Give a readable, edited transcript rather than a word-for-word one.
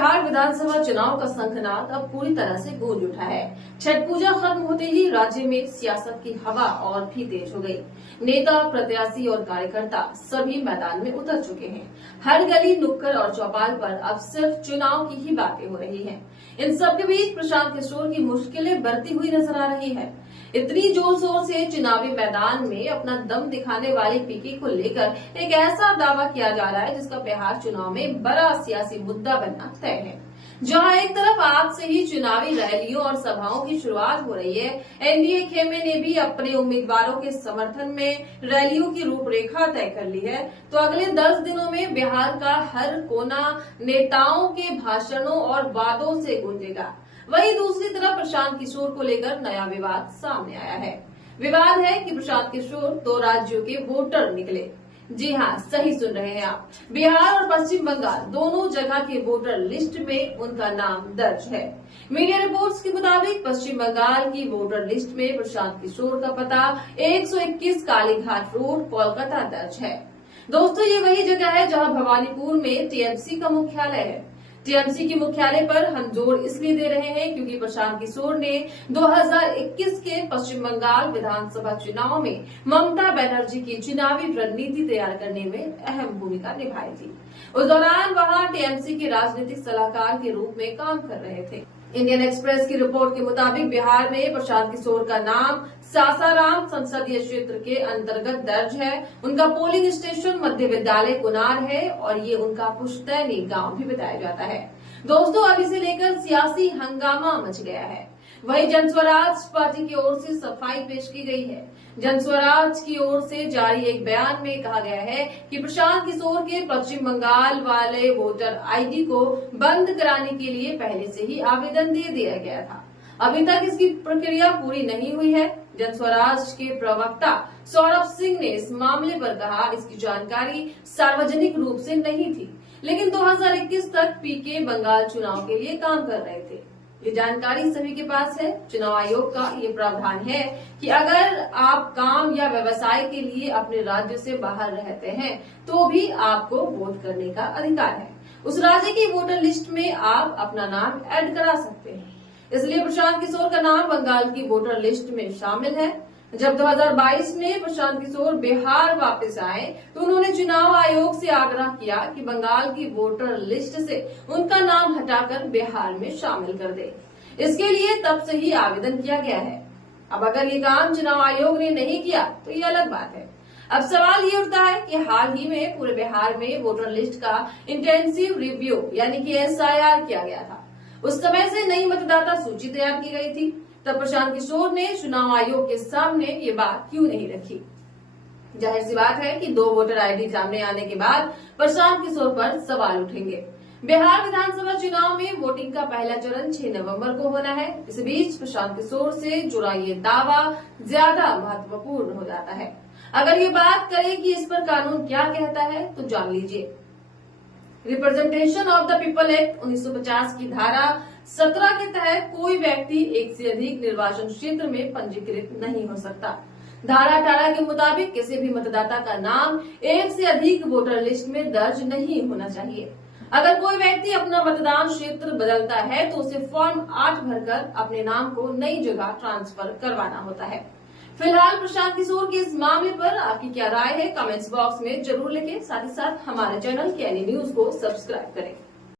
बिहार विधानसभा चुनाव का शंखनाद अब पूरी तरह से गूंज उठा है। छठ पूजा खत्म होते ही राज्य में सियासत की हवा और भी तेज हो गई। नेता, प्रत्याशी और कार्यकर्ता सभी मैदान में उतर चुके हैं। हर गली, नुक्कड़ और चौपाल पर अब सिर्फ चुनाव की ही बातें हो रही हैं। इन सबके बीच प्रशांत किशोर की मुश्किलें बढ़ती हुई नजर आ रही है। इतनी जोर शोर से चुनावी मैदान में अपना दम दिखाने वाले पीके को लेकर एक ऐसा दावा किया जा रहा है जिसका बिहार चुनाव में बड़ा सियासी मुद्दा बनना तय है। जहां एक तरफ आज से ही चुनावी रैलियों और सभाओं की शुरुआत हो रही है, एनडीए खेमे ने भी अपने उम्मीदवारों के समर्थन में रैलियों की रूपरेखा तय कर ली है, तो अगले 10 दिनों में बिहार का हर कोना नेताओं के भाषणों और वादों से गूंजेगा। वहीं दूसरी तरफ प्रशांत किशोर को लेकर नया विवाद सामने आया है। विवाद है कि प्रशांत किशोर 2 राज्यों के वोटर निकले। जी हां, सही सुन रहे हैं आप। बिहार और पश्चिम बंगाल दोनों जगह के वोटर लिस्ट में उनका नाम दर्ज है। मीडिया रिपोर्ट्स के मुताबिक पश्चिम बंगाल की वोटर लिस्ट में प्रशांत किशोर का पता 121 कालीघाट रोड, कोलकाता दर्ज है। दोस्तों, ये वही जगह है जहां भवानीपुर में टीएमसी का मुख्यालय है। टीएमसी के मुख्यालय पर हम जोर इसलिए दे रहे हैं क्योंकि प्रशांत किशोर ने 2021 के पश्चिम बंगाल विधानसभा चुनाव में ममता बनर्जी की चुनावी रणनीति तैयार करने में अहम भूमिका निभाई थी। उस दौरान वहां टीएमसी के राजनीतिक सलाहकार के रूप में काम कर रहे थे। इंडियन एक्सप्रेस की रिपोर्ट के मुताबिक बिहार में प्रशांत किशोर का नाम सासाराम संसदीय क्षेत्र के अंतर्गत दर्ज है। उनका पोलिंग स्टेशन मध्य विद्यालय कुनार है और ये उनका पुश्तैनी गांव भी बताया जाता है। दोस्तों, अब इसे लेकर सियासी हंगामा मच गया है। वहीं जनस्वराज पार्टी की ओर से सफाई पेश की गई है। जनस्वराज की ओर से जारी एक बयान में कहा गया है कि प्रशांत किशोर के पश्चिम बंगाल वाले वोटर आईडी को बंद कराने के लिए पहले से ही आवेदन दे दिया गया था। अभी तक इसकी प्रक्रिया पूरी नहीं हुई है। जनस्वराज के प्रवक्ता सौरभ सिंह ने इस मामले पर कहा, इसकी जानकारी सार्वजनिक रूप से नहीं थी, लेकिन 2021 तक पीके बंगाल चुनाव के लिए काम कर रहे थे। ये जानकारी सभी के पास है। चुनाव आयोग का ये प्रावधान है कि अगर आप काम या व्यवसाय के लिए अपने राज्य से बाहर रहते हैं तो भी आपको वोट करने का अधिकार है। उस राज्य की वोटर लिस्ट में आप अपना नाम ऐड करा सकते हैं। इसलिए प्रशांत किशोर का नाम बंगाल की वोटर लिस्ट में शामिल है। जब 2022 में प्रशांत किशोर बिहार वापस आए तो उन्होंने चुनाव आयोग से आग्रह किया कि बंगाल की वोटर लिस्ट से उनका नाम हटाकर बिहार में शामिल कर दे। इसके लिए तब से ही आवेदन किया गया है। अब अगर ये काम चुनाव आयोग ने नहीं किया तो ये अलग बात है। अब सवाल ये उठता है कि हाल ही में पूरे बिहार में वोटर लिस्ट का इंटेंसिव रिव्यू यानी कि SIR किया गया था। उस समय से नई मतदाता सूची तैयार की गई थी। तब प्रशांत किशोर ने चुनाव आयोग के सामने ये बात क्यों नहीं रखी? जाहिर सी बात है कि 2 वोटर आईडी सामने आने के बाद प्रशांत किशोर पर सवाल उठेंगे। बिहार विधानसभा चुनाव में वोटिंग का पहला चरण 6 नवंबर को होना है। इस बीच प्रशांत किशोर से जुड़ा ये दावा ज्यादा महत्वपूर्ण हो जाता है। अगर ये बात करें कि इस पर कानून क्या कहता है तो जान लीजिए। Representation of the people act 1950 की धारा 17 के तहत कोई व्यक्ति एक से अधिक निर्वाचन क्षेत्र में पंजीकृत नहीं हो सकता। धारा 18 के मुताबिक किसी भी मतदाता का नाम एक से अधिक वोटर लिस्ट में दर्ज नहीं होना चाहिए। अगर कोई व्यक्ति अपना मतदान क्षेत्र बदलता है तो उसे फॉर्म 8 भरकर अपने नाम को नई जगह ट्रांसफर करवाना होता है। फिलहाल प्रशांत किशोर के इस मामले पर आपकी क्या राय है? कमेंट्स बॉक्स में जरूर लिखें। साथ ही साथ हमारे चैनल KNE न्यूज को सब्सक्राइब करें।